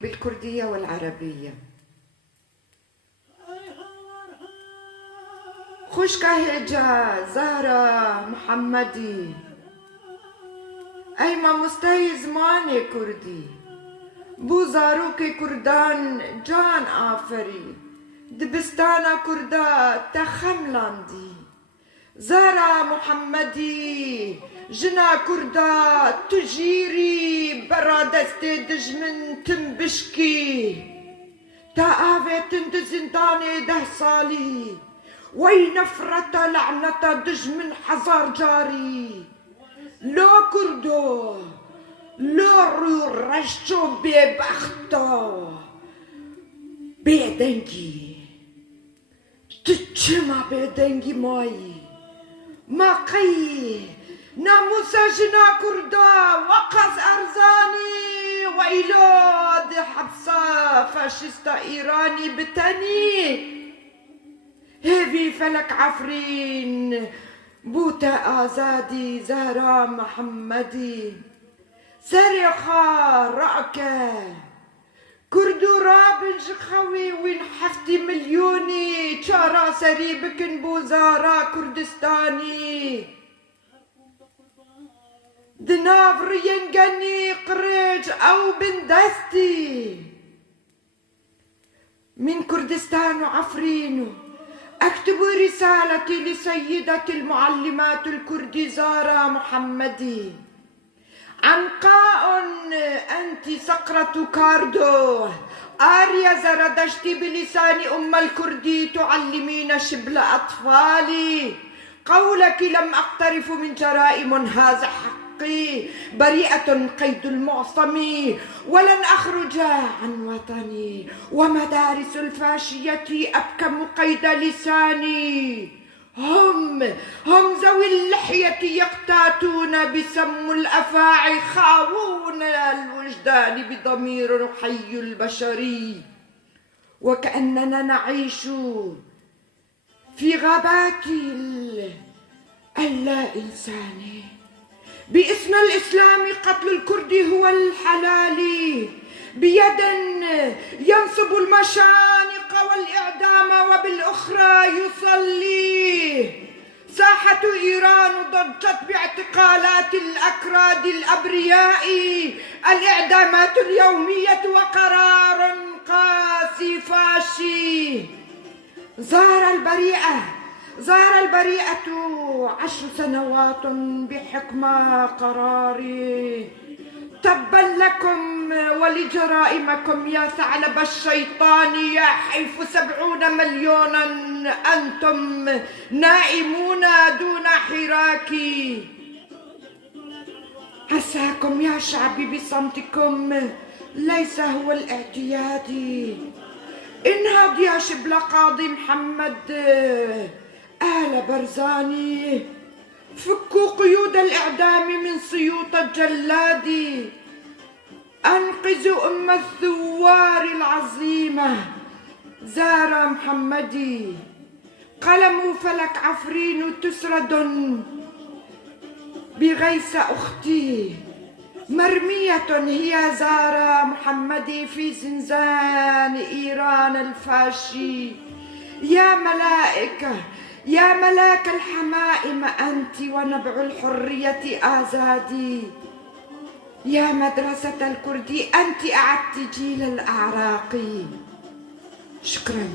بالكردية والعربية. خوشكا هجا زهرة محمدي أيما مستهي زماني كردي بو زاروكي كردان جان آفري دبستانا كردا تخملاندي زهرة محمدي جنا كردا تجيري برا دستي دجمن تنبشكي تا آفي تندزنداني ده صالي وي نفرة لعنة دجمن حزار جاري لو كردو لو رشو ببختو بيدنجي تتشما بيدنجي ماي ما قي ناموسا جنا كردا وقص أرزاني وإيلاد حبسة فاشستا إيراني بتاني هذي فلك عفرين بوتا آزادي زهرة محمدي سرخة رأكة كردو رابن شخوي وين حفتي مليوني شارع سريبكن بوزارة كردستاني دنافر ينقني قريج أو بندستي من كردستان وعفرينو أكتب رسالتي لسيدة المعلمات الكردي زهرة محمدي عنقاء أنت صقرة كاردو آريا زردشتي بلسان أم الكردي تعلمين شبل أطفالي قولك لم أقترف من جرائم هذا حقي بريئة قيد المعصم ولن أخرج عن وطني ومدارس الفاشية أبكم قيد لساني هم ذوي اللحية يقتاتون بسم الأفاعي خاوون الوجدان بضمير حي البشري وكأننا نعيش في غابات اللا إنساني باسم الإسلام قتل الكرد هو الحلال بيد ينصب المشانق والإعدام وبالأخرى يصلي ساحة إيران ضجت باعتقالات الأكراد الأبرياء الإعدامات اليومية وقرار قاسي فاشي زار البريئة 10 سنوات بحكم قراري تبا لكم ولجرائمكم يا ثعلب الشيطان يا حيف 70 مليونا أنتم نائمون دون حراك عساكم يا شعبي بصمتكم ليس هو الاعتياد انهض يا شبل قاضي محمد آل برزاني فكوا قيود الإعدام من سيوط الجلاد أنقذوا أم الثوار العظيمة زهرة محمدي قلم فلك عفرين تسرد بغيث أختي مرمية هي زهرة محمدي في زنزان إيران الفاشي يا ملائكة يا ملاك الحمائم أنت ونبع الحرية آزادي يا مدرسة الكردي أنت أعدت جيل الأعراق شكراً.